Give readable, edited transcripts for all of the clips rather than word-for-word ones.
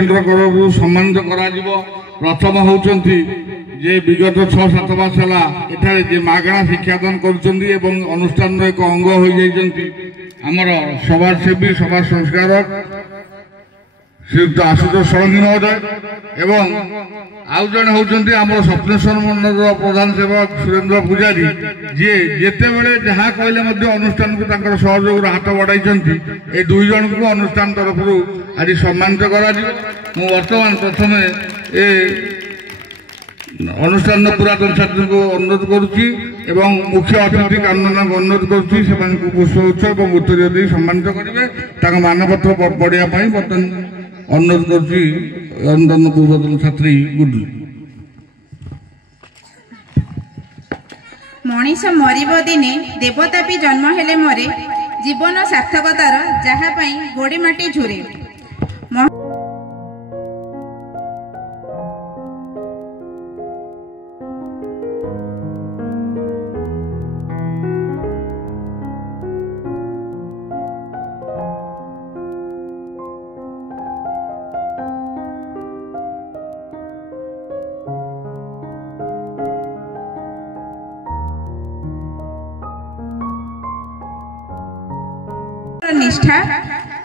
Centre तरफ सम्मानित करा। प्रथम होउचंती जे विगत 6-7 मास हला एठारे जे मागणा शिक्षादान करुचंती एवं अनुष्ठान एक अंग हो जाइचंती हमर समाजसेवी समाज संस्कारक श्रीयुक्त आशुतोष षडंगी महोदय एवं आउ जने होउचंती हमर स्वप्नेश्वर मंडल प्रधान सेवक सुरेंद्र पुजारी जे जेते बेले जहा कहले मध्ये अनुष्ठान को तांकर सहयोग हाथ बढ़ाइचंती ए दुई जन को अनुष्ठान तरफ आज सम्मानित करा। मु वर्तमान प्रथम ए अनुष्ठान पुरातन छात्र को अनुरोध करुच्ची एवं मुख्य अतिथि कानून को अनुरोध करुच्ची से पुष्प उत्सव और उत्तर दे सम्मानित करेंगे मानपत्र पढ़ाई बर्तमान अनुरोध करुच्ची अनुदान पूर्वतन छात्री गुड्डू। मनीष मरिब दिने देवता भी जन्म हेले मरे जीवन सार्थकतार जहाँ गोड़ी माटी झुरे। निष्ठा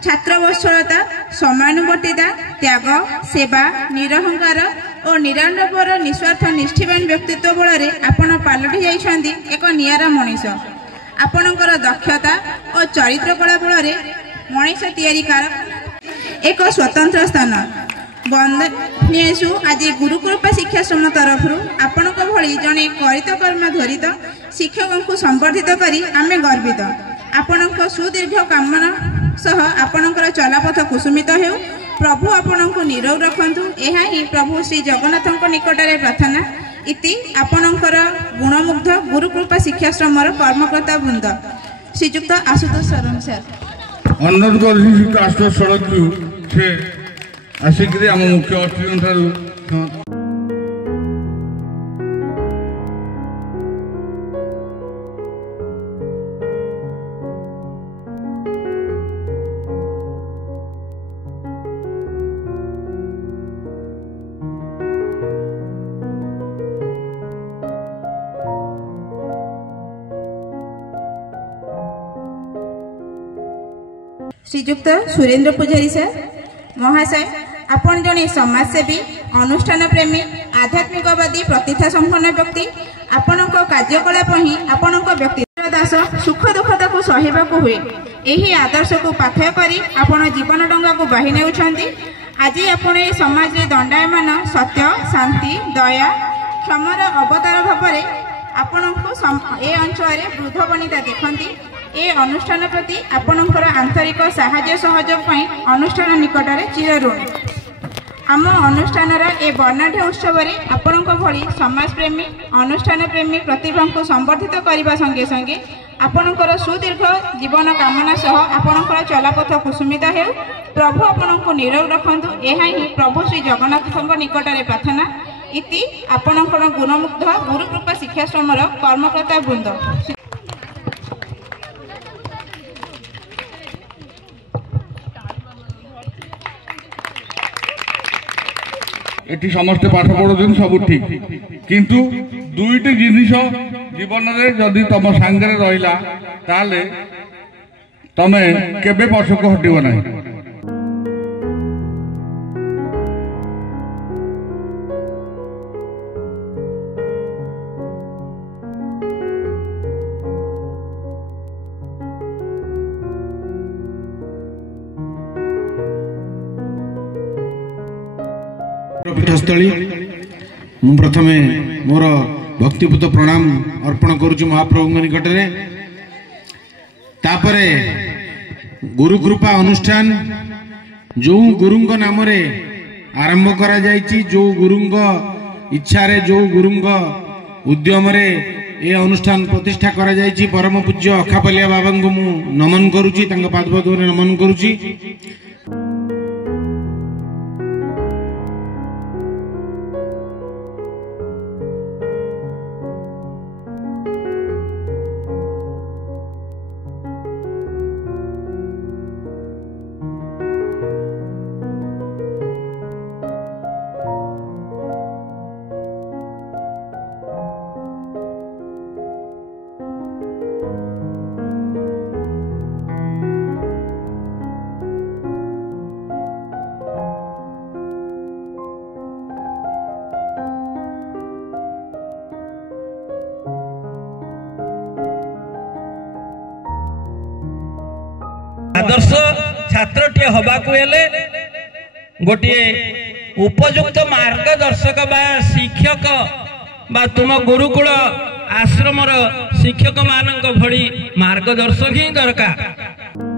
छात्रवत्सलता समानुवर्तिता त्याग सेवा निरहंकार और निराडंबर निस्वार्थ निष्ठावान व्यक्तित्व बल आपण पलटि जाइछन्ति एक नियारा मनीष। आपणकर दक्षता और चरित्र कला बल मनीष तैयारी कार एक स्वतंत्र स्थान बंदनीयु आज गुरुकृपा शिक्षाश्रम तरफ आपण भली जड़े करितकर्म ध्वरित शिक्षक को संवर्धित करी आमे गर्वित। आपणक सुदीर्घ कामना सह आपणकर चलापथ कुसुमित हेउ प्रभु आपणक निरोग रखंतु एहा ही प्रभु श्री जगन्नाथक निकटरे प्रार्थना इति आपणकर गुणमुग्ध गुरुकृपा शिक्षाश्रमर कर्मकर्ता वृंद श्रीयुक्त आशुतोष षडंगी सर अनुरोध कर आशुतोष षडंगी से आसिक आम मुख्य अतिथि श्रीयुक्त सुरेंद्र पुजारी सर महाशय आपण जड़े समाजसेवी अनुष्ठान प्रेमी आध्यात्मिकवादी प्रतिष्ठा संपन्न व्यक्ति आपण कार्यकलाप ही आपण व्यक्तित्व दास सुख दुखता को सहवाक हुए यही आदर्श को पाथय करी आपण जीवन डंगा को बाहि नेउछंती। आज आपण ए समाज रे दंडायमान सत्य शांति दया क्षमार अवतार भाव आपण ए अंचल वृद्ध बनिता देखती ए अनुष्ठान प्रति आपणकर आंतरिक साहाय्य सहयोग अनुष्ठान निकटरे चिरऋणी। आम अनुष्ठान ए वर्णाढ़ उत्सव आपण भली समाजप्रेमी अनुष्ठान प्रेमी प्रतिभा को संवर्धित करने संगे संगे आपणकर सुदीर्घ जीवन कामना सह आपणकर चलापथ कुसुमित हेउ प्रभु आपण को निरोग रखंतु एहा ही प्रभु श्री जगन्नाथ निकटरे प्रार्थना इति आपणकर गुणमुग्ध गुरुकृपा शिक्षाश्रमर कर्मकर्ता वृंद। एटी समस्ते पाठ पढ़ुन सब ठीक किंतु दुईटी जिनिस जीवन में जदि तुम सांगे रहा ताले तमे केबे पछक हटिब ना। पीठस्थली मु प्रथम मोर भक्तिपूत प्रणाम अर्पण करुछु महाप्रभु निकटरे। तापरे गुरुकृपा अनुष्ठान जो गुरुंग नाम रे आरंभ करा जायछि जो गुरुंग इच्छा रे जो गुरुंग उद्यम रे ए अनुष्ठान प्रतिष्ठा करा जायछि परम पूज्य अखापलिया बाबा को मु नमन करुछि तांका पादपद्म रे नमन करुछि। आदर्श छात्रटीए हबाकू हेले गोटे उपयुक्त मार्गदर्शक बा शिक्षक बा तुम गुरुकुल आश्रमर शिक्षक मानक भली मार्गदर्शक ही दरकार।